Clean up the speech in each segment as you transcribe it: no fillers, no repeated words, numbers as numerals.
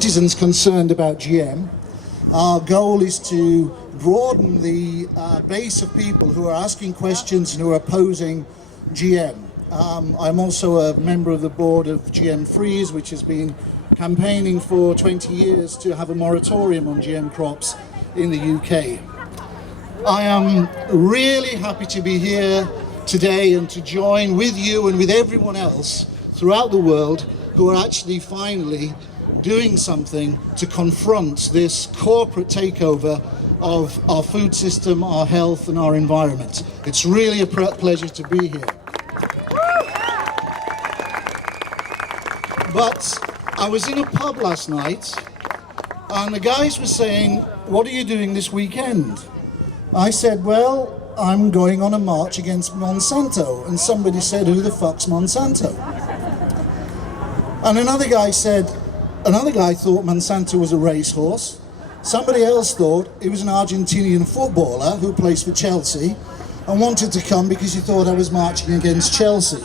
citizens concerned about GM. Our goal is to broaden the base of people who are asking questions and who are opposing GM. I'm also a member of the board of GmFreeze, which has been campaigning for 20 years to have a moratorium on GM crops in the UK. I am really happy to be here today and to join with you and with everyone else throughout the world who are actually finally doing something to confront this corporate takeover of our food system, our health and our environment. It's really a pleasure to be here. But I was in a pub last night and the guys were saying, "What are you doing this weekend?" I said, "Well, I'm going on a march against Monsanto." And somebody said, "Who the fuck's Monsanto?" And another guy thought Monsanto was a racehorse. Somebody else thought he was an Argentinian footballer who plays for Chelsea and wanted to come because he thought I was marching against Chelsea.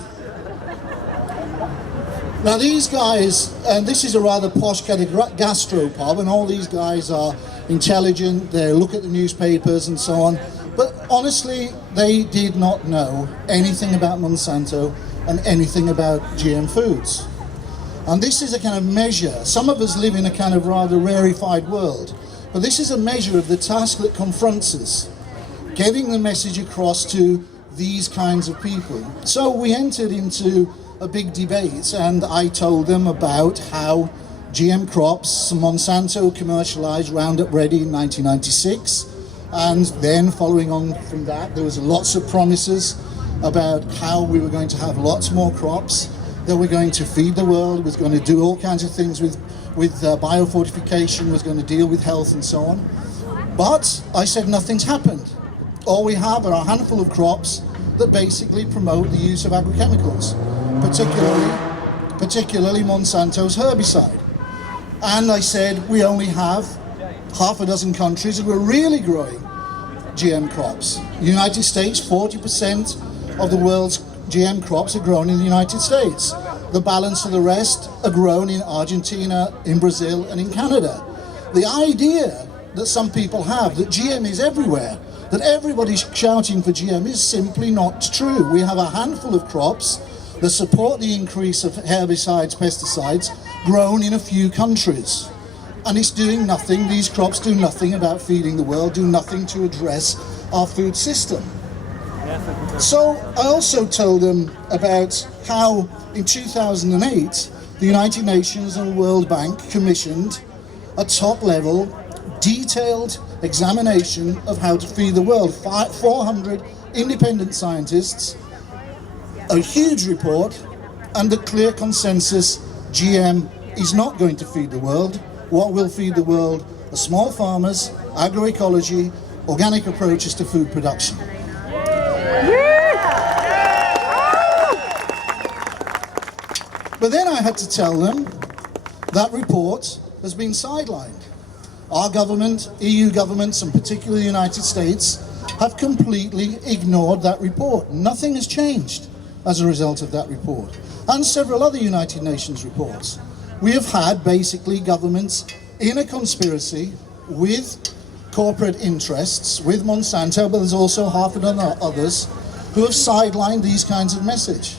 Now these guys, and this is a rather posh kind of gastropub, and all these guys are intelligent, they look at the newspapers and so on, but honestly they did not know anything about Monsanto and anything about GM foods. And this is a kind of measure. Some of us live in a kind of rather rarefied world, but this is a measure of the task that confronts us, getting the message across to these kinds of people. So we entered into a big debate and I told them about how GM crops, Monsanto commercialized Roundup Ready in 1996, and then following on from that there was lots of promises about how we were going to have lots more crops, that we're going to feed the world, was going to do all kinds of things with biofortification, was going to deal with health and so on. But I said nothing's happened. All we have are a handful of crops that basically promote the use of agrochemicals, particularly Monsanto's herbicide. And I said we only have half a dozen countries that are really growing GM crops. The United States, 40% of the world's GM crops are grown in the United States. The balance of the rest are grown in Argentina, in Brazil and in Canada. The idea that some people have that GM is everywhere, that everybody's shouting for GM, is simply not true. We have a handful of crops that support the increase of herbicides, pesticides, grown in a few countries. And it's doing nothing, these crops do nothing about feeding the world, do nothing to address our food system. So I also told them about how in 2008 the United Nations and World Bank commissioned a top-level, detailed examination of how to feed the world. 400 independent scientists, a huge report, and a clear consensus: GM is not going to feed the world. What will feed the world are small farmers, agroecology, organic approaches to food production. But then I had to tell them that report has been sidelined. Our government, EU governments, and particularly the United States, have completely ignored that report. Nothing has changed as a result of that report, and several other United Nations reports. We have had basically governments in a conspiracy with corporate interests, with Monsanto, but there's also half a dozen others who have sidelined these kinds of message.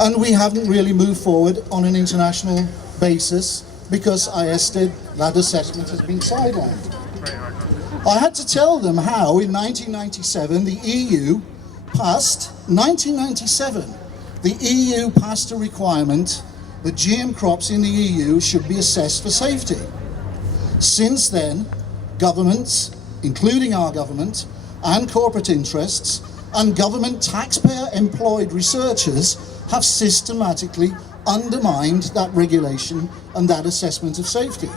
And we haven't really moved forward on an international basis because I said that assessment has been sidelined. I had to tell them how in 1997 the EU passed a requirement that GM crops in the EU should be assessed for safety. Since then, governments, including our government, and corporate interests, and government taxpayer-employed researchers have systematically undermined that regulation and that assessment of safety.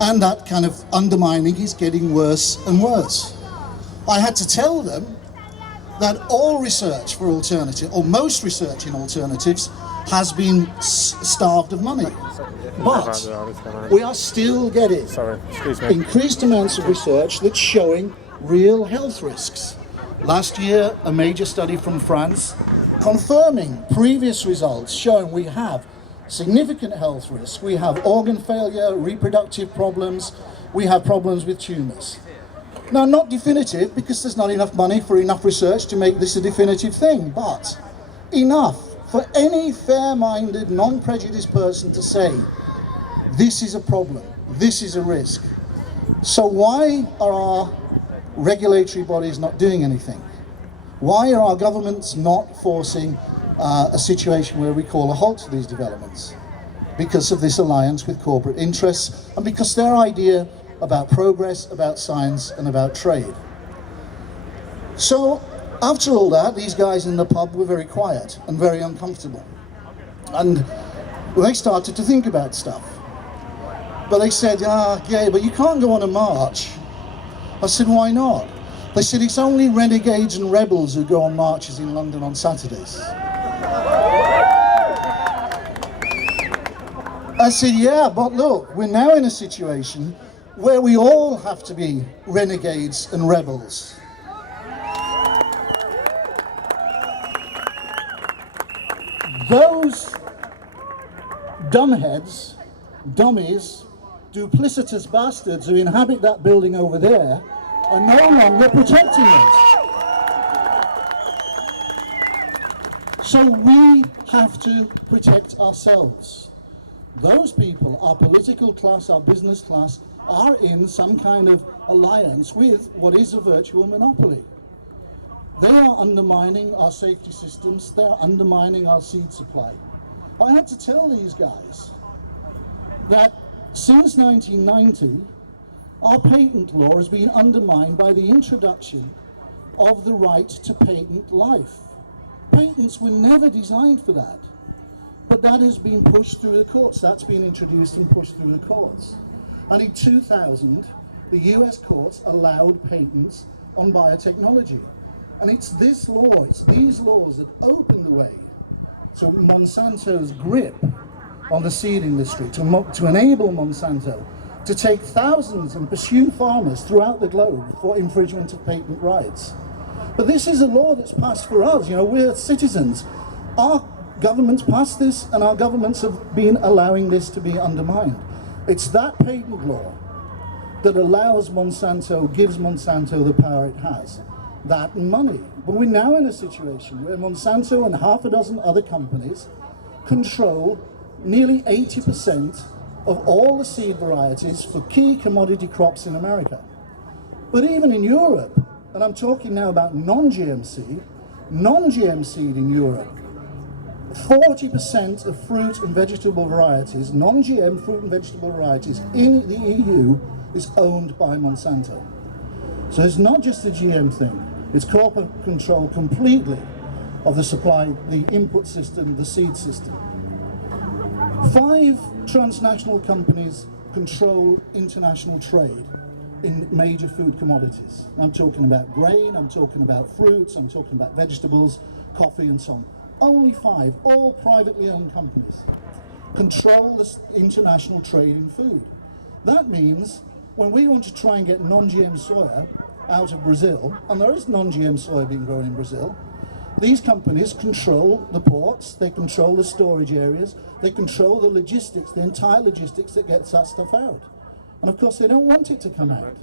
And that kind of undermining is getting worse and worse. I had to tell them that all research for alternative, or most research in alternatives, has been starved of money. But we are still getting increased amounts of research that's showing real health risks. Last year, a major study from France confirming previous results showing we have significant health risks. We have organ failure, reproductive problems, we have problems with tumours. Now, not definitive, because there's not enough money for enough research to make this a definitive thing, but enough for any fair-minded, non-prejudiced person to say, this is a problem, this is a risk. So why are our regulatory bodies not doing anything? Why are our governments not forcing a situation where we call a halt to these developments? Because of this alliance with corporate interests, and because their idea about progress, about science, and about trade. So, after all that, these guys in the pub were very quiet and very uncomfortable. And they started to think about stuff. But they said, yeah, but you can't go on a march. I said, why not? They said, it's only renegades and rebels who go on marches in London on Saturdays. I said, yeah, but look, we're now in a situation where we all have to be renegades and rebels. Those dumbheads, dummies, duplicitous bastards who inhabit that building over there are no longer protecting us. So we have to protect ourselves. Those people, our political class, our business class, are in some kind of alliance with what is a virtual monopoly. They are undermining our safety systems, they are undermining our seed supply. I had to tell these guys that since 1990, our patent law has been undermined by the introduction of the right to patent life. Patents were never designed for that, but that has been pushed through the courts. That's been introduced and pushed through the courts. And in 2000, the US courts allowed patents on biotechnology. And it's this law, it's these laws that open the way to Monsanto's grip on the seed industry, to enable Monsanto to take thousands and pursue farmers throughout the globe for infringement of patent rights. But this is a law that's passed for us, you know, we're citizens. Our governments passed this, and our governments have been allowing this to be undermined. It's that patent law that allows Monsanto, gives Monsanto the power it has. That and money. But we're now in a situation where Monsanto and half a dozen other companies control nearly 80% of all the seed varieties for key commodity crops in America. But even in Europe, and I'm talking now about non-GM seed in Europe, 40% of fruit and vegetable varieties, non-GM fruit and vegetable varieties in the EU is owned by Monsanto. So it's not just a GM thing, it's corporate control completely of the supply, the input system, the seed system. 5 transnational companies control international trade in major food commodities. I'm talking about grain, I'm talking about fruits, I'm talking about vegetables, coffee and so on. Only 5, all privately owned companies, control this international trade in food. That means when we want to try and get non-GM soya out of Brazil, and there is non-GM soya being grown in Brazil, these companies control the ports, they control the storage areas, they control the logistics, the entire logistics that gets that stuff out. And of course they don't want it to come out,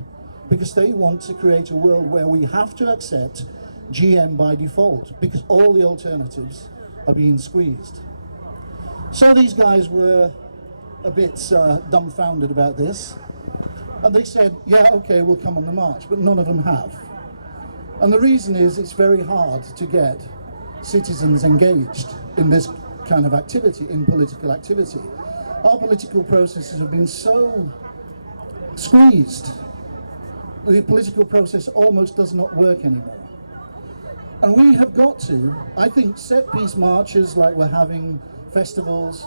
because they want to create a world where we have to accept GM by default, because all the alternatives are being squeezed. So these guys were a bit dumbfounded about this, and they said, yeah, okay, we'll come on the march, but none of them have. And the reason is it's very hard to get citizens engaged in this kind of activity, in political activity. Our political processes have been so squeezed, the political process almost does not work anymore. And we have got to, I think, set-piece marches like we're having, festivals,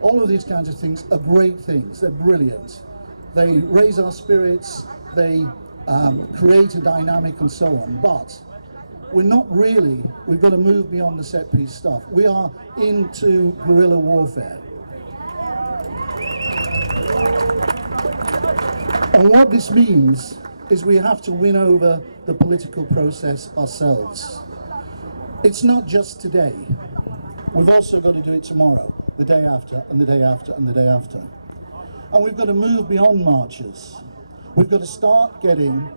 all of these kinds of things are great things, they're brilliant. They raise our spirits, they create a dynamic and so on, but we're not really, we've got to move beyond the set-piece stuff. We are into guerrilla warfare. And what this means is we have to win over the political process ourselves. It's not just today. We've also got to do it tomorrow. the day after, and the day after, and the day after. And we've got to move beyond marches. We've got to start getting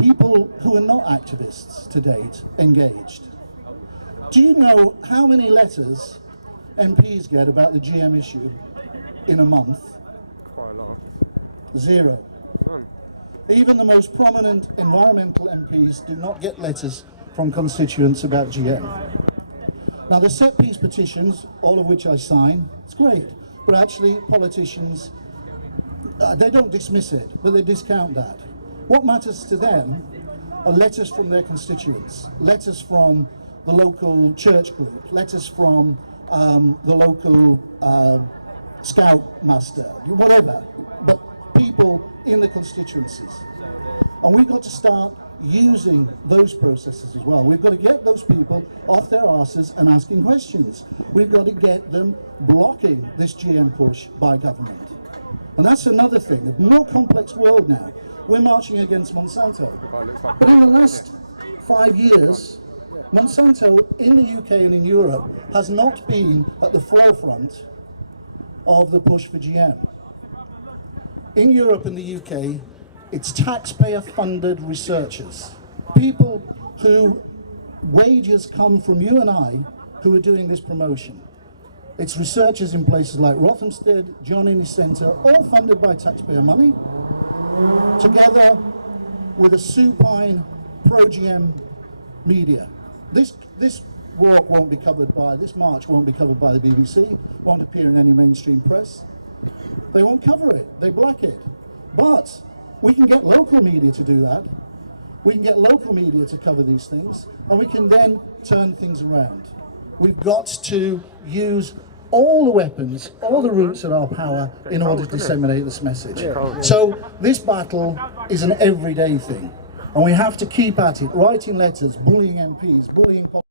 people who are not activists to date engaged. Do you know how many letters MPs get about the GM issue in a month? Quite a lot. 0. None. Even the most prominent environmental MPs do not get letters from constituents about GM. Now the set piece petitions, all of which I sign, it's great, but actually politicians, they don't dismiss it, but they discount that. What matters to them are letters from their constituents, letters from the local church group, letters from the local scout master, whatever, but people in the constituencies. And we've got to start using those processes as well. We've got to get those people off their arses and asking questions. We've got to get them blocking this GM push by government. And that's another thing, a more complex world now. We're marching against Monsanto. But in the last 5 years, Monsanto in the UK and in Europe has not been at the forefront of the push for GM. In Europe and the UK, it's taxpayer-funded researchers, people whose wages come from you and I who are doing this promotion. It's researchers in places like Rothamsted, John Innes Centre, all funded by taxpayer money, together with a supine pro-GM media. This walk won't be covered by, this march won't be covered by the BBC, won't appear in any mainstream press. They won't cover it, they black it. But we can get local media to do that. We can get local media to cover these things, and we can then turn things around. We've got to use all the weapons, all the routes at our power in order to disseminate this message. So this battle is an everyday thing, and we have to keep at it, writing letters, bullying MPs, bullying politicians.